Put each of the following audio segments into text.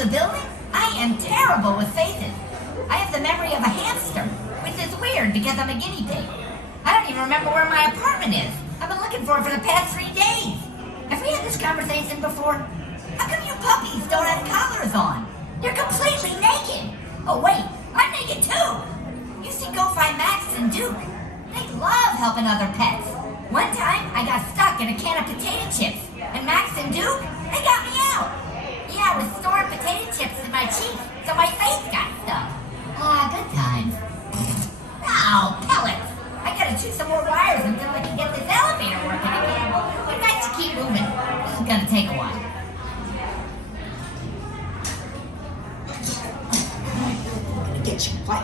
the building? I am terrible with faces. I have the memory of a hamster, which is weird because I'm a guinea pig. I don't even remember where my apartment is. I've been looking for it for the past 3 days. Have we had this conversation before? How come you puppies don't have collars on? You're completely naked. Oh wait, I'm naked too. You should go find Max and Duke. They love helping other pets. One time, I got stuck in a can of potato chips, and Max and Duke, they got me out. Yeah, I was storing potato chips in my cheeks, so my face got stuck. Ah, good times. Oh, pellets. I gotta shoot some more wires until I can get this elevator working again. You guys should keep moving. This is gonna take a while. I'm gonna get you. What?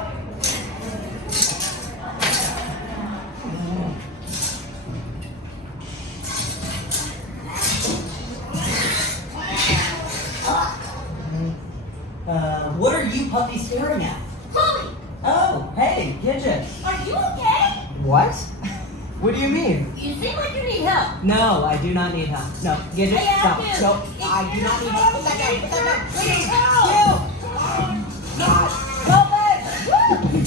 What are you puppies staring at? Polly! Oh, hey, Gidget. Are you okay? What? What do you mean? You seem like you need help. No, I do not need help. No, Gidget, I stop. asked No, you. I do not need help. Put that down, put that down. Please, you! Help it!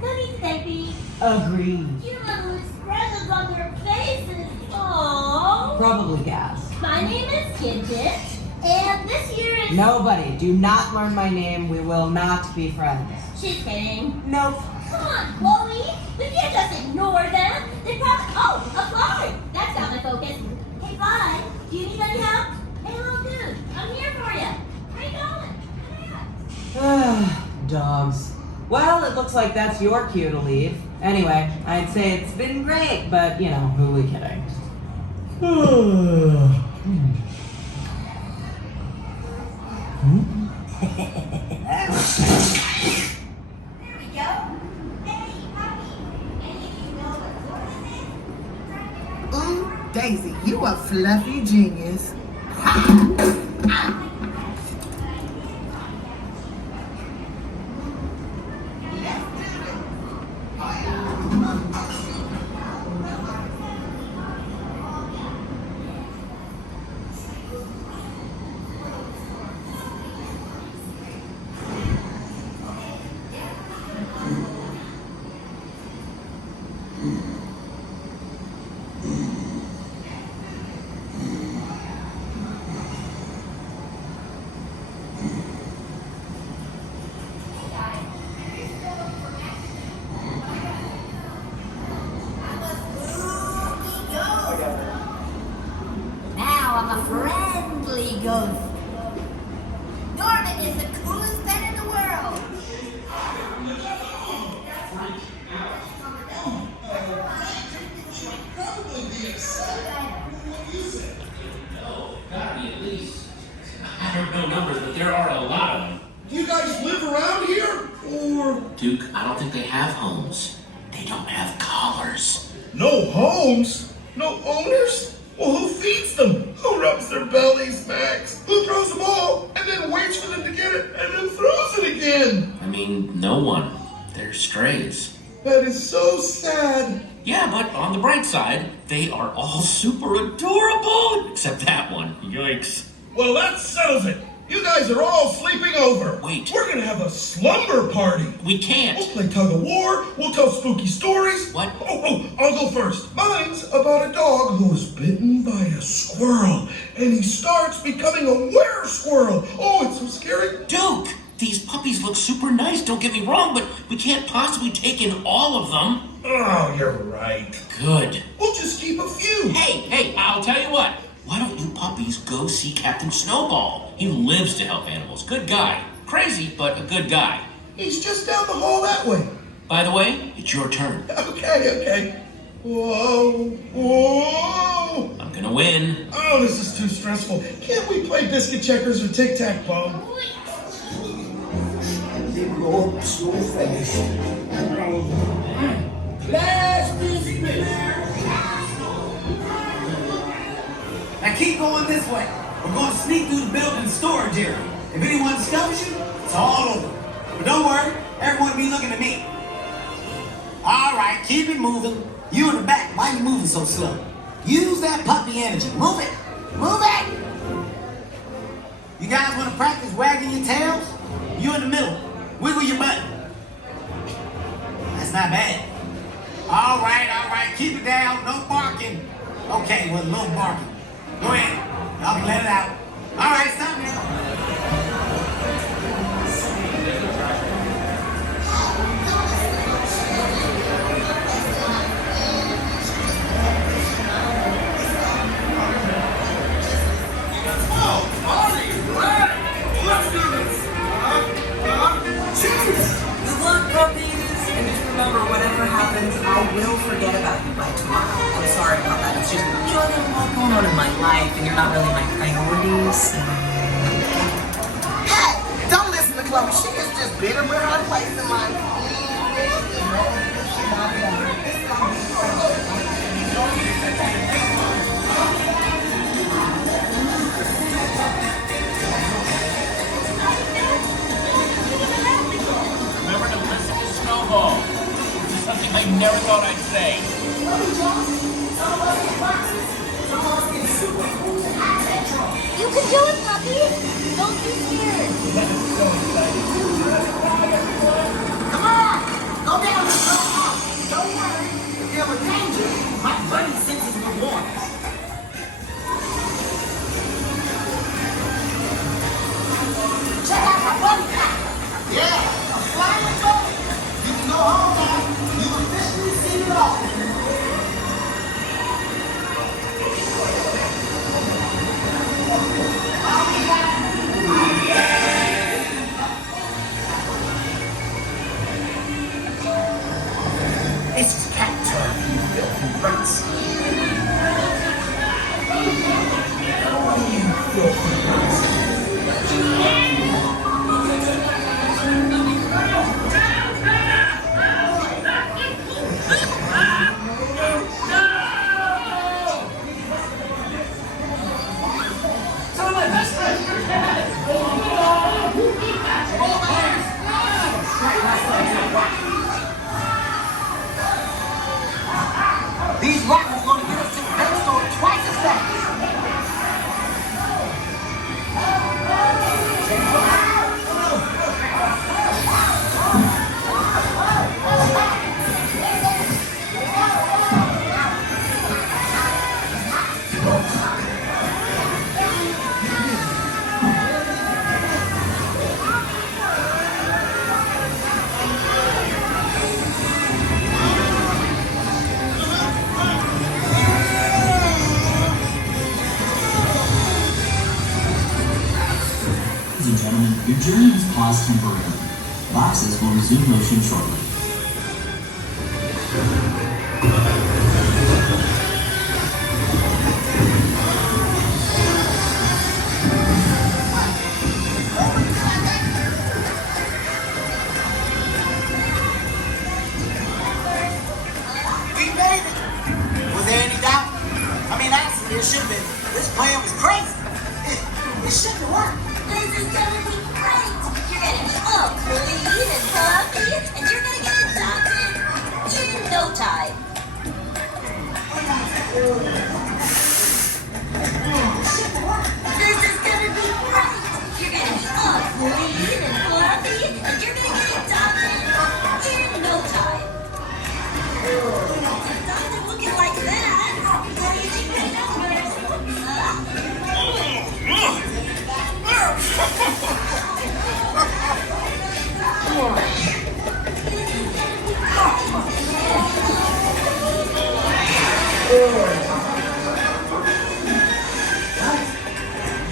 Good evening, baby. Agreed. Cute little expressions on their faces. Aww. Probably gas. My name is Gidget, and this year is... Nobody, do not learn my name. We will not be friends. She's kidding. Nope. Come on, Chloe. We can't just ignore them. They probably... Oh, a fly. That's got my focus. Hey, fly. Do you need any help? Hey, little dude. I'm here for you. Where you going? Dogs. Well, it looks like that's your cue to leave. Anyway, I'd say it's been great, but, you know, who are we kidding? Ooh, Daisy, you a fluffy genius. Now I'm a friendly ghost. Norman is the coolest pet in the world. Gotta be at least, I don't know numbers, but there are a lot of them. Do you guys live around here? Or Duke, I don't think they have homes. They don't have collars. no homes? No owners? Well, who feeds them? Who rubs their bellies, Max? Who throws the ball and then waits for them to get it and then throws it again? I mean, no one. They're strays. That is so sad. Yeah, but on the bright side, they are all super adorable. Except that one. Yikes. Well, that settles it. You guys are all sleeping over. Wait. We're gonna have a slumber party. We We'll can't. play tug of war. We'll tell spooky stories. What? Oh, I'll go first. Mine's about a dog who was bitten by a squirrel, and he starts becoming a were-squirrel. Oh, it's so scary. Duke, these puppies look super nice, don't get me wrong, but we can't possibly take in all of them. Oh, you're right. Good. We'll just keep a few. Hey, I'll tell you what. Why don't you puppies go see Captain Snowball? He lives to help animals. Good guy. Crazy, but a good guy. He's just down the hall that way. By the way, it's your turn. Okay. Whoa. I'm gonna win. Oh, this is too stressful. Can't we play biscuit checkers or tic-tac-toe? Big old slow face. Blast this bitch. Now keep going this way. We're going to sneak through the building storage area. If anyone discovers you, it's all over. But don't worry, everyone will be looking at me. All right, keep it moving. You in the back, why you moving so slow? Use that puppy energy. Move it. Move it. You guys want to practice wagging your tails? You in the middle. Wiggle your butt. That's not bad. All right. Keep it down. No barking. Okay, well, a little barking. Go ahead. Y'all can let it out. All right, stop now. Good luck, puppies! And just remember, whatever happens, I will forget about you by tomorrow. I'm sorry about that. It's just, you know, there's a lot going on in my life, and you're not really my priority, so... Hey, don't listen to Chloe. She is just bitter with her place in life. Remember to listen to Snowball. Which is something I never thought I'd say. You can do it, puppy. Don't be scared. Come on! Go down and go up! Don't worry. If you're in danger, my buddy senses will warn us. Check out my buddy now! Yeah, a flying boat! You can go home now. You've officially seen it all. This is cat turf, you filthy brats. You filthy brats. These rockets gonna get us to the next store twice as fast. Ladies and gentlemen, your journey has paused temporarily. Boxes will resume motion shortly. We made it. Was there any doubt? I mean, actually, there should have been. This plan was crazy. It shouldn't have worked. This is gonna be great. You're gonna be all clean and fluffy, and you're gonna get adopted in no time. This is gonna be great. You're gonna be all clean and fluffy, and you're gonna get adopted in no time. Adopted looking like that. What do you think the numbers?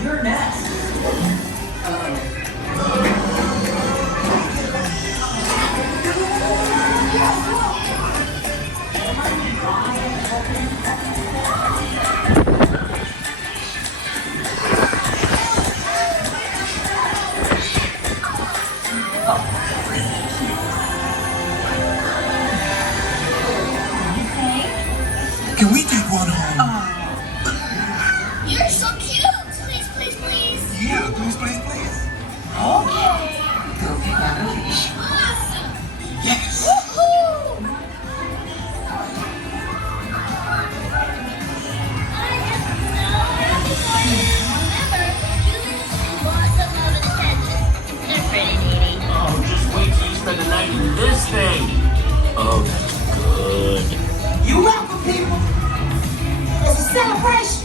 You're next. Can we take one home? You're so cute. Please, please, please. Yeah, please, please, please. Okay. Go pick out a leash. Awesome. Yes. Woohoo! I am so happy for you. Remember, you listen to what pressure.